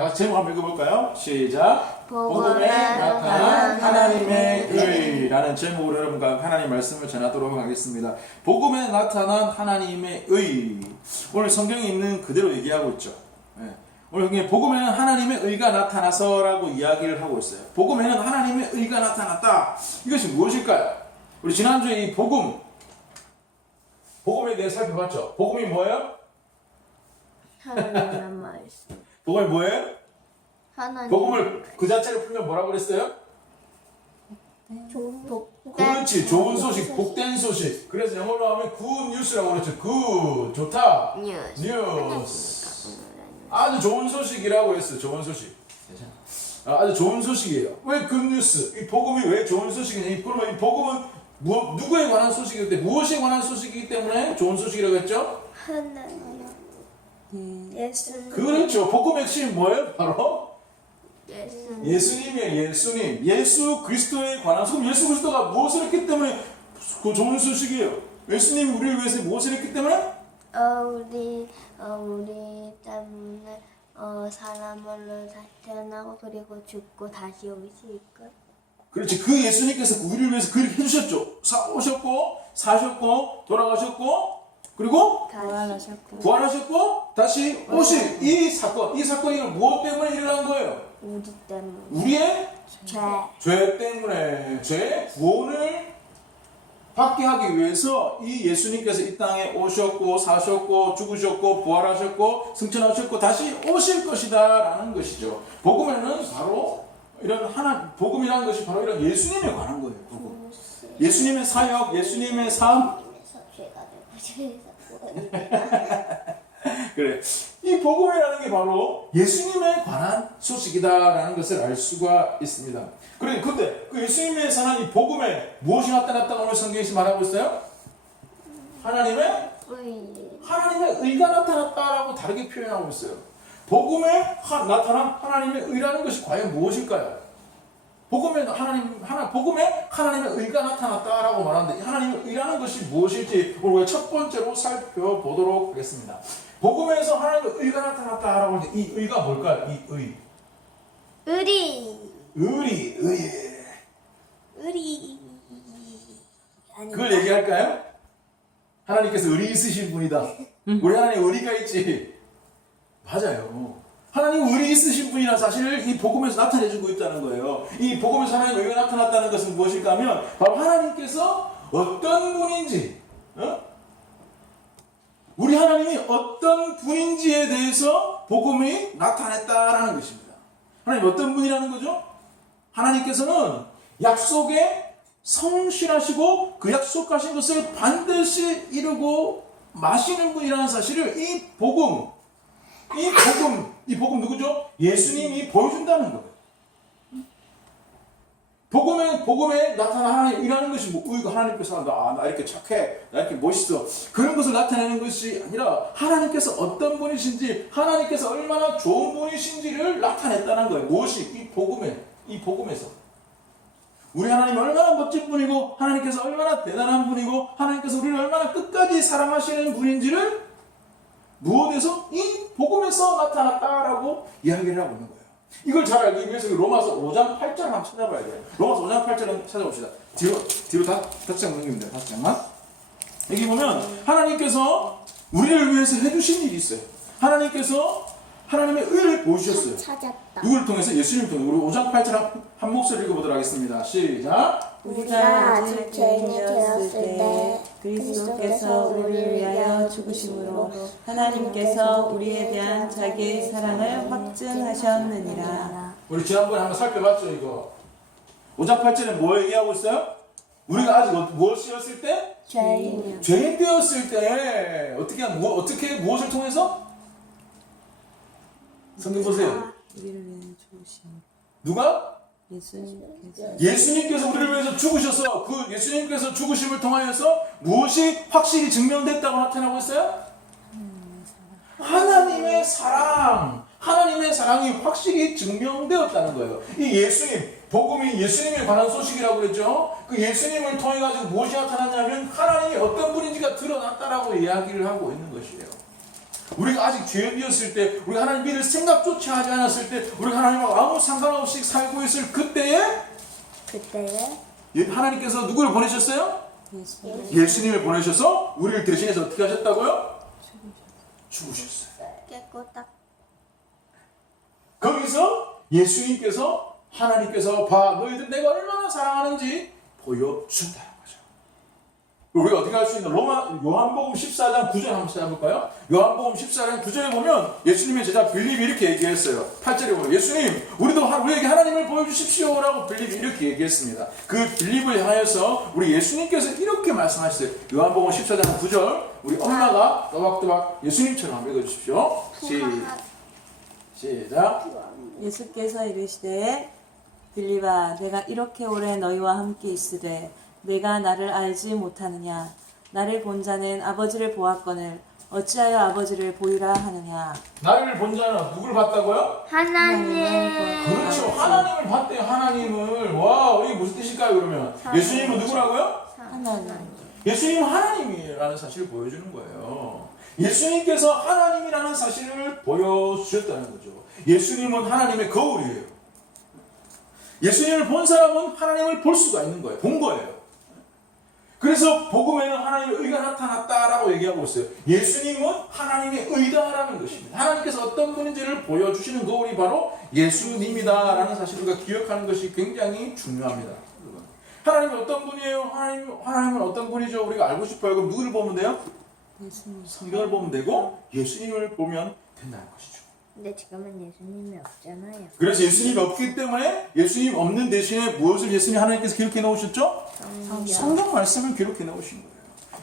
다 같이 제목 한번 읽어볼까요? 시작. 복음에 나타난 하나님의 의라는 제목으로 여러분과 하나님 말씀을 전하도록 하겠습니다. 복음에 나타난 하나님의 의. 오늘 성경에 있는 그대로 얘기하고 있죠. 오늘 성경에 복음에는 하나님의 의가 나타나서라고 이야기를 하고 있어요. 복음에는 하나님의 의가 나타났다. 이것이 무엇일까요? 우리 지난주에 이 복음에 대해 살펴봤죠. 복음이 뭐예요? 하나님의 말씀. 복음이 뭐예요? 하나님. 복음을 그 자체로 풀면 뭐라고 그랬어요? 그렇지, 좋은 소식, 복된 소식. 그래서 영어로 하면 good news라고 그랬죠. good, 좋다. 뉴스. 아주 좋은 소식이라고 했어요. 좋은 소식. 아주 좋은 소식이에요. 왜 good news? 이 복음이 왜 좋은 소식이냐? 그러면 이 복음은 누구에 관한 소식이기 때문에, 무엇에 관한 소식이기 때문에 좋은 소식이라고 했죠? 하나님. 예수님. 그렇죠. 복음의 핵심이 뭐예요? 바로 예수님. 예수님이에요. 예수 그리스도에 관한 소식. 예수 그리스도가 무엇을 했기 때문에 그 좋은 소식이에요. 예수님이 우리를 위해서 무엇을 했기 때문에? 우리 때문에 사람으로 다시 태어나고 그리고 죽고 다시 오실 것. 그렇지. 그 예수님께서 우리를 위해서 그렇게 해주셨죠. 오셨고 사셨고 돌아가셨고 그리고 부활하셨고 다시 오실 이 사건이 무엇 때문에 일어난 거예요? 우리 때문에. 우리의 죄 때문에 죄 구원을 받게 하기 위해서 이 예수님께서 이 땅에 오셨고 사셨고 죽으셨고 부활하셨고 승천하셨고 다시 오실 것이다라는 것이죠. 복음에는 바로 복음이라는 것이 바로 이런 예수님에 관한 거예요. 복음. 예수님의 사역, 예수님의 삶. 그래. 이 복음이라는 게 바로 예수님에 관한 소식이다라는 것을 알 수가 있습니다. 근데 그 예수님에 관한 이 복음에 무엇이 나타났다고 오늘 성경에서 말하고 있어요? 하나님의 의가 나타났다라고 다르게 표현하고 있어요. 복음에 나타난 하나님의 의라는 것이 과연 무엇일까요? 복음에 하나님의 의가 나타났다라고 말하는데 하나님의 의라는 것이 무엇일지 우리가 첫 번째로 살펴보도록 하겠습니다. 복음에서 하나님의 의가 나타났다라고 하는데 이 의가 뭘까요? 이 의. 의리. 그걸 얘기할까요? 하나님께서 의리 있으신 분이다. 우리 하나님 의리가 있지. 맞아요. 하나님 의리 있으신 분이라는 사실을 이 복음에서 나타내주고 있다는 거예요. 이 복음에서 하나님의 의가 나타났다는 것은 무엇일까 하면 바로 하나님께서 어떤 분인지 우리 하나님이 어떤 분인지에 대해서 복음이 나타냈다라는 것입니다. 하나님 어떤 분이라는 거죠? 하나님께서는 약속에 성실하시고 그 약속하신 것을 반드시 이루고 마시는 분이라는 사실을 이 복음 누구죠? 예수님이 보여준다는 거예요. 복음에 나타난 하나님이라는 것이 하나님께서 나 이렇게 착해, 나 이렇게 멋있어 그런 것을 나타내는 것이 아니라 하나님께서 어떤 분이신지 하나님께서 얼마나 좋은 분이신지를 나타냈다는 거예요. 무엇이? 이 복음에서 우리 하나님이 얼마나 멋진 분이고 하나님께서 얼마나 대단한 분이고 하나님께서 우리를 얼마나 끝까지 사랑하시는 분인지를 무엇에서? 이 복음에서 나타났다라고 이야기를 하고 있는 거예요. 이걸 잘 알기 위해서 로마서 5장 8절을 한번 찾아봐야 돼요. 로마서 5장 8절을 찾아봅시다. 뒤로 다시 장 넘기면 돼요. 다시 장만. 여기 보면 하나님께서 우리를 위해서 해주신 일이 있어요. 하나님께서 하나님의 의를 보여주셨어요. 찾았다. 누구를 통해서? 예수님을 통해서. 우리 5장 8절 한 목소리 읽어보도록 하겠습니다. 시작. 우리가 아직 죄인이 되었을 때 그리스도께서 우리를 위하여 죽으심으로 하나님께서 우리에 대한 자기의 사랑을 확증하셨느니라. 우리 지난번에 한번 살펴봤죠 이거. 5장 8절에 뭐 얘기하고 있어요? 우리가 아직 무엇이었을 때? 죄인 되었을 때 어떻게 무엇을 통해서? 성경 보세요. 우리를 위하여 죽으심. 누가? 예수님께서 우리를 위해서 죽으셔서 그 예수님께서 죽으심을 통하여서 무엇이 확실히 증명됐다고 나타나고 있어요? 하나님의 사랑이 확실히 증명되었다는 거예요. 이 복음이 예수님에 관한 소식이라고 그랬죠. 그 예수님을 통해 가지고 무엇이 나타났냐면 하나님이 어떤 분인지가 드러났다라고 이야기를 하고 있는 것이에요. 우리가 아직 죄인이었을 때, 우리가 하나님 믿을 생각조차 하지 않았을 때, 우리가 하나님하고 아무 상관없이 살고 있을 그때에 하나님께서 누구를 보내셨어요? 예수님을 보내셔서 우리를 대신해서 어떻게 하셨다고요? 죽으셨어요. 깨꼬딱. 거기서 예수님께서 하나님께서 봐 너희들 내가 얼마나 사랑하는지 보여준다는 거죠. 우리가 어떻게 할 수 있는 요한복음 14장 9절 한번 찾아볼까요? 요한복음 14장 9절에 보면 예수님의 제자 빌립이 이렇게 얘기했어요. 8절에 보면 예수님 우리에게 하나님을 보여주십시오 라고 빌립이 이렇게 얘기했습니다. 그 빌립을 향해서 우리 예수님께서 이렇게 말씀하셨어요. 요한복음 14장 9절 우리 엄마가 또박또박 예수님처럼 한번 읽어주십시오. 시작. 예수께서 이르시되 빌립아 내가 이렇게 오래 너희와 함께 있으되 내가 나를 알지 못하느냐 나를 본 자는 아버지를 보았거늘 어찌하여 아버지를 보이라 하느냐. 나를 본 자는 누굴 봤다고요? 하나님. 그렇죠. 하나님을 봤대요. 하나님을. 와 이게 무슨 뜻일까요 그러면? 예수님은 누구라고요? 하나님. 예수님은 하나님이라는 사실을 보여주는 거예요. 예수님께서 하나님이라는 사실을 보여주셨다는 거죠. 예수님은 하나님의 거울이에요. 예수님을 본 사람은 하나님을 볼 수가 있는 거예요. 본 거예요. 그래서 복음에는 하나님의 의가 나타났다라고 얘기하고 있어요. 예수님은 하나님의 의다라는 것입니다. 하나님께서 어떤 분인지를 보여주시는 거울이 바로 예수님이다라는 사실을 우리가 기억하는 것이 굉장히 중요합니다. 하나님은 어떤 분이에요? 하나님은 어떤 분이죠? 우리가 알고 싶어요. 그럼 누구를 보면 돼요? 예수님. 성경을 보면 되고 예수님을 보면 된다는 것이죠. 근데 지금은 예수님이 없잖아요. 그래서 예수님이 없기 때문에 예수님 없는 대신에 무엇을 하나님께서 기록해 놓으셨죠? 성경 말씀을 기록해 놓으신 거예요.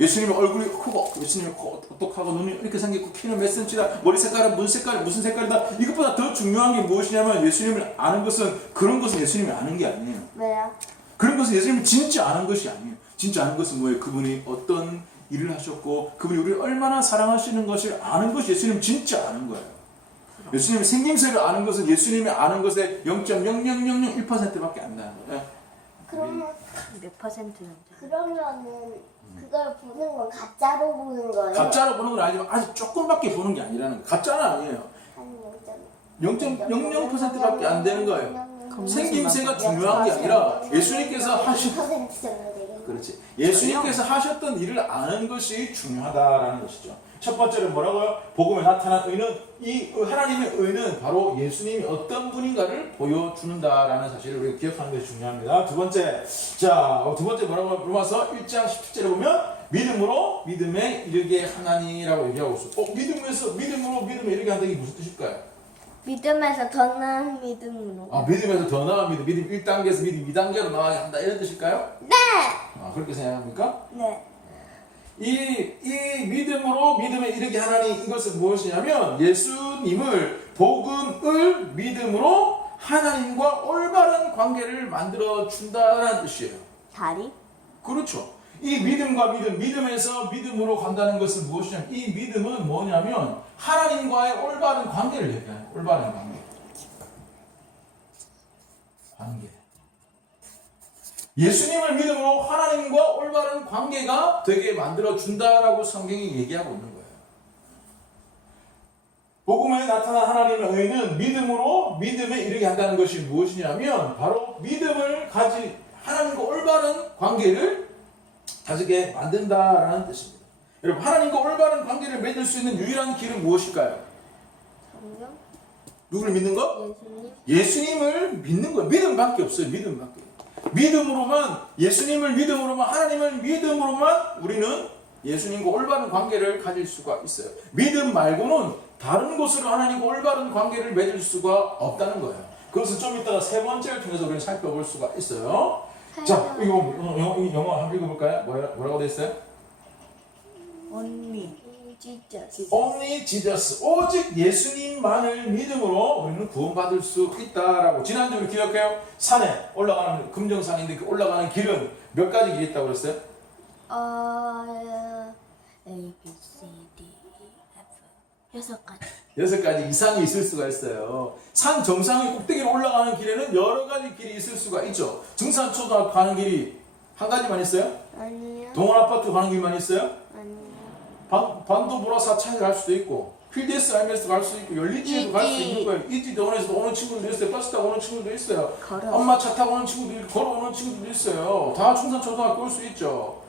예수님의 얼굴이 크고 예수님의 코 똑똑하고 눈이 이렇게 생겼고 키는 몇 센치다 머리 색깔은 무슨 색깔이다 이것보다 더 중요한 게 무엇이냐면 예수님을 아는 것은 그런 것은 예수님이 아는 게 아니에요. 왜요? 그런 것은 예수님이 진짜 아는 것이 아니에요. 진짜 아는 것은 뭐예요? 그분이 어떤 일을 하셨고 그분이 우리를 얼마나 사랑하시는 것을 아는 것이 예수님 진짜 아는 거예요. 예수님의 생김새를 아는 것은 예수님이 아는 것의 0.00001%밖에 안 나는 거예요. 그러면 몇 퍼센트는? 그러면은 그걸 보는 건 가짜로 보는 거예요? 가짜로 보는 건 아니지만 아주 조금밖에 보는 게 아니라는 거예요. 가짜는 아니에요. 한 0.00%밖에 안 되는 거예요. 생김새가 중요한 게 아니라 예수님께서 하신 2% 정도 되겠네. 그렇지. 예수님께서 하셨던 일을 아는 것이 중요하다라는 것이죠. 첫 번째로 뭐라고요? 복음에 나타난 의는 이 하나님의 의는 바로 예수님이 어떤 분인가를 보여주는다라는 사실을 우리가 기억하는 것이 중요합니다. 두 번째 뭐라고 로마서 1장 17절에 보면 믿음으로 믿음에 이르게 하나니라고 얘기하고 있어. 믿음으로 믿음에 이르게 한다는 게 무슨 뜻일까요? 믿음에서 더 나은 믿음으로. 믿음에서 더 나은 믿음 1단계에서 믿음 2단계로 나아가야 한다 이런 뜻일까요? 네. 그렇게 생각합니까? 네. 이 믿음으로 믿음에 이르게 하나니 이것은 무엇이냐면 예수님을 복음을 믿음으로 하나님과 올바른 관계를 만들어 준다라는 뜻이에요. 다리? 그렇죠. 이 믿음과 믿음에서 믿음으로 간다는 것은 무엇이냐면 이 믿음은 뭐냐면 하나님과의 올바른 관계를 얘기해요. 올바른 관계. 예수님을 믿음으로 하나님과 올바른 관계가 되게 만들어준다라고 성경이 얘기하고 있는 거예요. 복음에 나타난 하나님의 의는 믿음으로 믿음에 이르게 한다는 것이 무엇이냐면 바로 믿음을 가진 하나님과 올바른 관계를 가지게 만든다라는 뜻입니다. 여러분 하나님과 올바른 관계를 맺을 수 있는 유일한 길은 무엇일까요? 성경? 누구를 믿는 거? 예수님? 예수님을 믿는 거예요. 믿음밖에 없어요. 믿음밖에. 믿음으로만 예수님을 믿음으로만 하나님을 믿음으로만 우리는 예수님과 올바른 관계를 가질 수가 있어요. 믿음 말고는 다른 곳으로 하나님과 올바른 관계를 맺을 수가 없다는 거예요. 그것은 좀 이따가 세 번째를 통해서 우리는 살펴볼 수가 있어요. 자, 이거 영어 한번 읽어볼까요? 뭐라고 돼 있어요? Only Jesus. Only Jesus. 오직 예수님만을 믿음으로 우리는 구원받을 수 있다라고. 지난주 우리 기억해요? 산에 올라가는 금정산인데 그 올라가는 길은 몇 가지 길이 있다고 그랬어요? A, B, C, D, E, F 6가지. 6가지 이상이 있을 수가 있어요. 산 정상의 꼭대기로 올라가는 길에는 여러 가지 길이 있을 수가 있죠. 증산초등학교 가는 길이 한 가지만 있어요? 아니요. 동원아파트 가는 길만 있어요? 아니요. 반도보라 사창에 갈 수도 있고 필드에스 라이면서 갈 수 있고 열리지에도 갈 수 있지. 있는 거예요. 이지 병원에서도 오는 친구들도 있어요. 버스 타고 오는 친구들도 있어요. 걸어. 엄마 차 타고 오는 친구들도 있고 걸어오는 친구들도 있어요. 다 충산초등학교 올 수 있죠.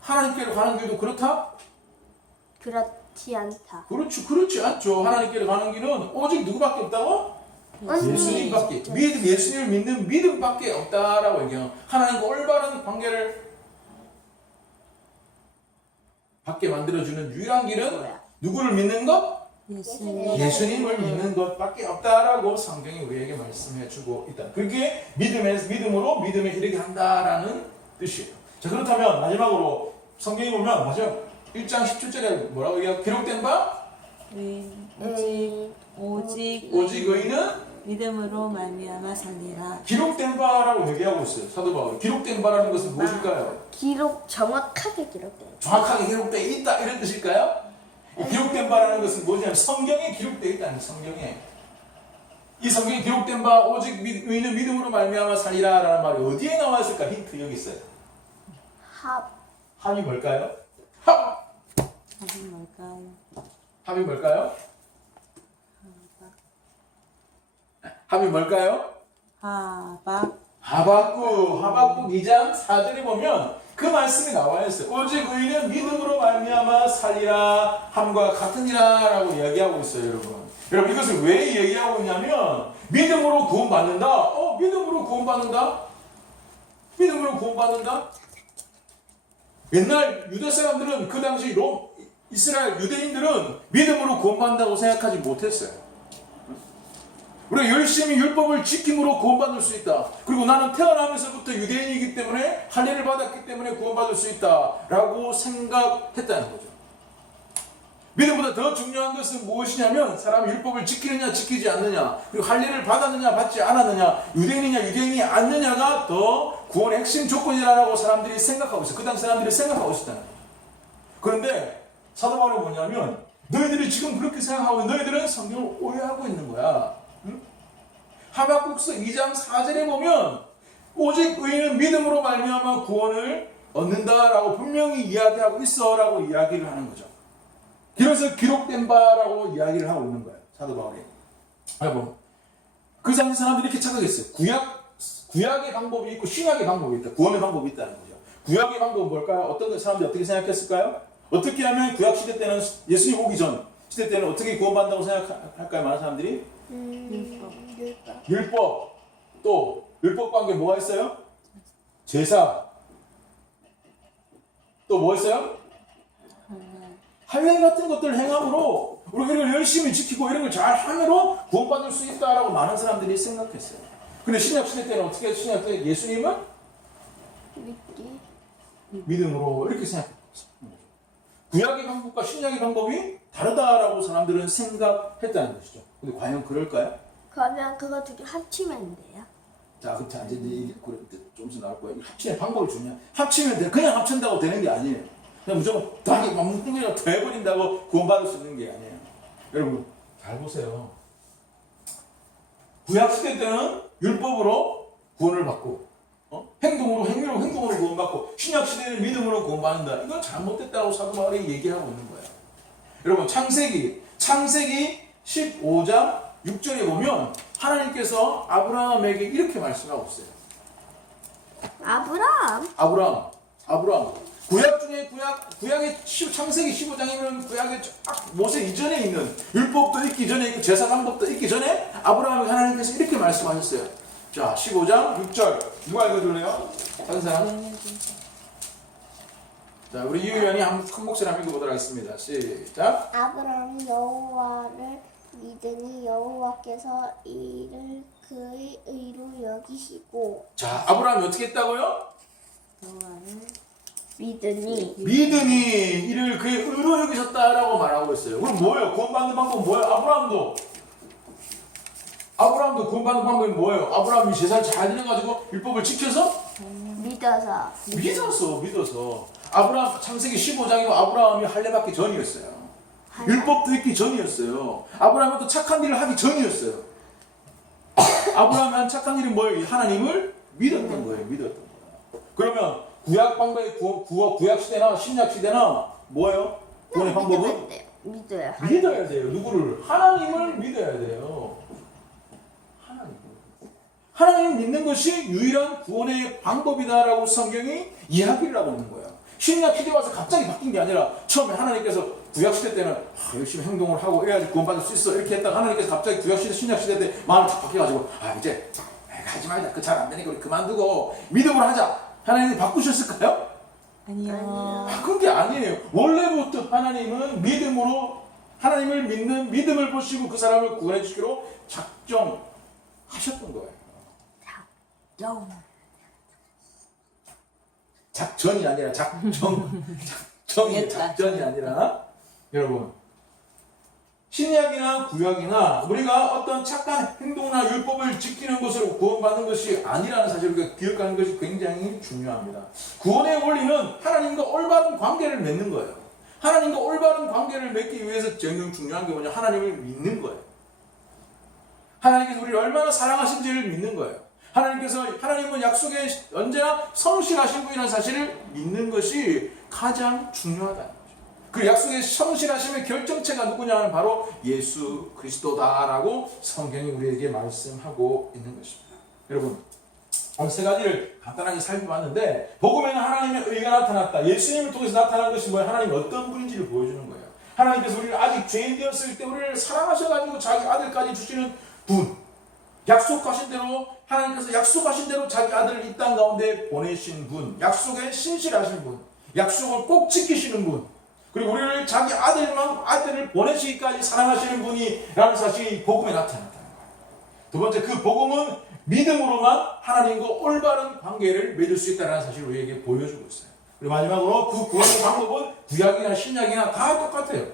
하나님께로 가는 길도 그렇다? 그렇지 않다. 그렇지 않죠. 하나님께로 가는 길은 오직 누구밖에 없다고? 예수님밖에. 예수님을 믿는 믿음밖에 없다라고 얘기해요. 하나님과 올바른 관계를 받게 만들어주는 유일한 길은 누구를 믿는 것? 예수님. 예수님을 믿는 것밖에 없다라고 성경이 우리에게 말씀해주고 있다. 그게 믿음으로 믿음에 이르게 한다라는 뜻이에요. 자, 그렇다면 마지막으로 성경에 보면 마지막 1장 17절에 뭐라고 얘기하고 기록된 바 오직 의인은 믿음으로 말미암아 살리라. 기록된 바라고 얘기하고 있어요. 사도 바울이. 기록된 바라는 것은 무엇일까요? 기록 정확하게 기록돼요. 정확하게 기록되어 있다 이런 뜻일까요? 이 기록된 바라는 것은 뭐냐면 성경에 기록되어 있다는 성경에. 이 성경에 기록된 바 오직 의인은 믿음으로 말미암아 살리라라는 말이 어디에 나와 있을까? 힌트 여기 있어요. 합이 뭘까요? 답이 뭘까요? 합이 뭘까요? 합이 뭘까요? 하박국 2장 4절에 보면 그 말씀이 나와 있어요. 오직 의인은 믿음으로 말미암아 살리라 함과 같으니라라고 이야기하고 있어요, 여러분. 여러분 이것을 왜 얘기하고 있냐면 믿음으로 구원받는다. 믿음으로 구원받는다. 믿음으로 구원받는다. 옛날 유대 사람들은 그 당시 이스라엘 유대인들은 믿음으로 구원받는다고 생각하지 못했어요. 우리가 열심히 율법을 지킴으로 구원받을 수 있다. 그리고 나는 태어나면서부터 유대인이기 때문에 할례를 받았기 때문에 구원받을 수 있다라고 생각했다는 거죠. 믿음보다 더 중요한 것은 무엇이냐면 사람이 율법을 지키느냐 지키지 않느냐, 그리고 할례를 받았느냐 받지 않았느냐, 유대인이냐 유대인이 않느냐가 더 구원의 핵심 조건이라고 사람들이 생각하고 있어요. 그 당시 사람들이 생각하고 있었다는 거예요. 그런데 사도 바울이 뭐냐면 너희들이 지금 그렇게 생각하고 너희들은 성경을 오해하고 있는 거야. 하박국서 2장 4절에 보면 오직 의인은 믿음으로 말미암아 구원을 얻는다라고 분명히 이야기하고 있어라고 이야기를 하는 거죠. 그래서 기록된 바라고 이야기를 하고 있는 거예요. 사도 바울이. 여러분, 그 당시 사람들이 이렇게 착각했어요. 구약의 방법이 있고 신약의 방법이 있다. 구원의 방법이 있다는 거죠. 구약의 방법은 뭘까요? 어떤 사람들이 어떻게 생각했을까요? 어떻게 하면 구약 시대 때는 예수님 오기 전 시대 때는 어떻게 구원받는다고 생각할까요? 많은 사람들이? 율법. 또 율법과 함께 뭐가 있어요? 제사. 또 뭐 있어요? 할례 같은 것들 행함으로 우리가 이걸 열심히 지키고 이런 걸 잘 함으로 구원받을 수 있다라고 많은 사람들이 생각했어요. 근데 신약 시대 때는 어떻게 신약 때 예수님은 믿음으로 이렇게 생각했어요. 구약의 방법과 신약의 방법이 다르다라고 사람들은 생각했다는 것이죠. 근데 과연 그럴까요? 그러면 그거 두 개 합치면 돼요? 자, 그럼 이제 이게 좀 있어 나올 거예요. 합치는 방법을 주냐? 합치면 돼. 그냥 합친다고 되는 게 아니에요. 그냥 무조건 다 맘먹기가 돼버린다고 구원받을 수 있는 게 아니에요. 여러분 잘 보세요. 구약 시대 때는 율법으로 구원을 받고 행동으로 구원받고 신약 시대는 믿음으로 구원받는다. 이건 잘못됐다고 사도 바울이 얘기하고 있는 거예요. 여러분 창세기 15장 6절에 보면 하나님께서 아브라함에게 이렇게 말씀하고 있어요. 아브라함. 구약 중에 구약의 창세기 15장이면 구약의 모세 이전에 있는 율법도 있기 전에 있고 제사 방법도 있기 전에 아브라함에게 하나님께서 이렇게 말씀하셨어요. 자, 15장 6절 누가 읽어줄래요? 다른 사람? 자, 우리 유희연이 한 목소리 한번 읽어보도록 하겠습니다. 시작. 아브라함이 여호와를 믿으니 여호와께서 이를 그의 의로 여기시고. 자, 아브라함이 어떻게 했다고요? 믿으니 이를 그의 의로 여기셨다라고 말하고 있어요. 그럼 뭐예요? 구원받는 방법은 뭐예요? 아브라함도 구원받는 방법이 뭐예요? 아브라함이 제사를 잘 지내가지고 율법을 지켜서 믿어서 아브라함 창세기 15장이고 아브라함이 할례 받기 전이었어요. 율법도 있기 전이었어요. 아브라함은 또 착한 일을 하기 전이었어요. 아브라함이 한 착한 일은 뭐예요? 하나님을 믿었던 거예요. 그러면 구약 방법의 구약 시대나 신약 시대나 뭐예요? 구원의 방법은 믿어요. 믿어야 돼요. 누구를? 하나님을 믿어야 돼요. 하나님을 믿는 것이 유일한 구원의 방법이다라고 성경이 이야기를 하고 있는 거예요. 신약 시대 와서 갑자기 바뀐 게 아니라 처음에 하나님께서 구약 시대 때는 열심히 행동을 하고 이래야지 구원받을 수 있어 이렇게 했다가 하나님께서 갑자기 구약 시대, 신약 시대 때 마음이 탁 바뀌어가지고 이제 하지 말자. 그 잘 안 되니까 우리 그만두고 믿음으로 하자. 하나님이 바꾸셨을까요? 아니요. 바꾼 게 아니에요. 원래부터 하나님은 믿음으로 하나님을 믿는 믿음을 보시고 그 사람을 구원해 주기로 작정하셨던 거예요. 작전이 아니라 작정이 작전이 아니라 여러분 신약이나 구약이나 우리가 어떤 착한 행동이나 율법을 지키는 것으로 구원받는 것이 아니라는 사실을 우리가 기억하는 것이 굉장히 중요합니다. 구원의 원리는 하나님과 올바른 관계를 맺는 거예요. 하나님과 올바른 관계를 맺기 위해서 제일 중요한 게 뭐냐? 하나님을 믿는 거예요. 하나님께서 우리를 얼마나 사랑하신지를 믿는 거예요. 하나님은 약속에 언제나 성실하신 분이라는 사실을 믿는 것이 가장 중요하다는 거죠. 그 약속의 성실하심의 결정체가 누구냐는 바로 예수 그리스도다라고 성경이 우리에게 말씀하고 있는 것입니다. 여러분, 오늘 세 가지를 간단하게 살펴봤는데 복음에는 하나님의 의가 나타났다. 예수님을 통해서 나타난 것이 뭐예요? 하나님이 어떤 분인지를 보여주는 거예요. 하나님께서 우리를 아직 죄인 되었을 때 우리를 사랑하셔가지고 자기 아들까지 주시는 분, 약속하신 대로 하나님께서 약속하신 대로 자기 아들을 이 땅 가운데 보내신 분, 약속에 신실하신 분, 약속을 꼭 지키시는 분, 그리고 우리를 자기 아들을 보내시기까지 사랑하시는 분이라는 사실이 복음에 나타났다는 거예요. 두 번째, 그 복음은 믿음으로만 하나님과 올바른 관계를 맺을 수 있다는 사실을 우리에게 보여주고 있어요. 그리고 마지막으로 그 구원의 방법은 구약이나 신약이나 다 똑같아요.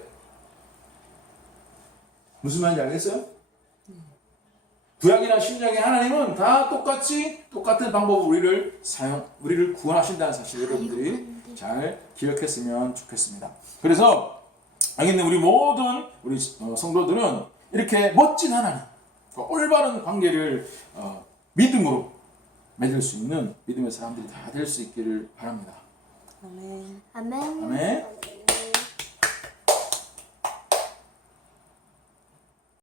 무슨 말인지 알겠어요? 구약이나 신약의 하나님은 다 똑같은 방법으로 우리를 구원하신다는 사실 여러분들이 잘 기억했으면 좋겠습니다. 그래서 여기 있는 우리 모든 성도들은 이렇게 멋진 하나님, 올바른 관계를 믿음으로 맺을 수 있는 믿음의 사람들이 다 될 수 있기를 바랍니다. 아멘. 아멘. 아멘.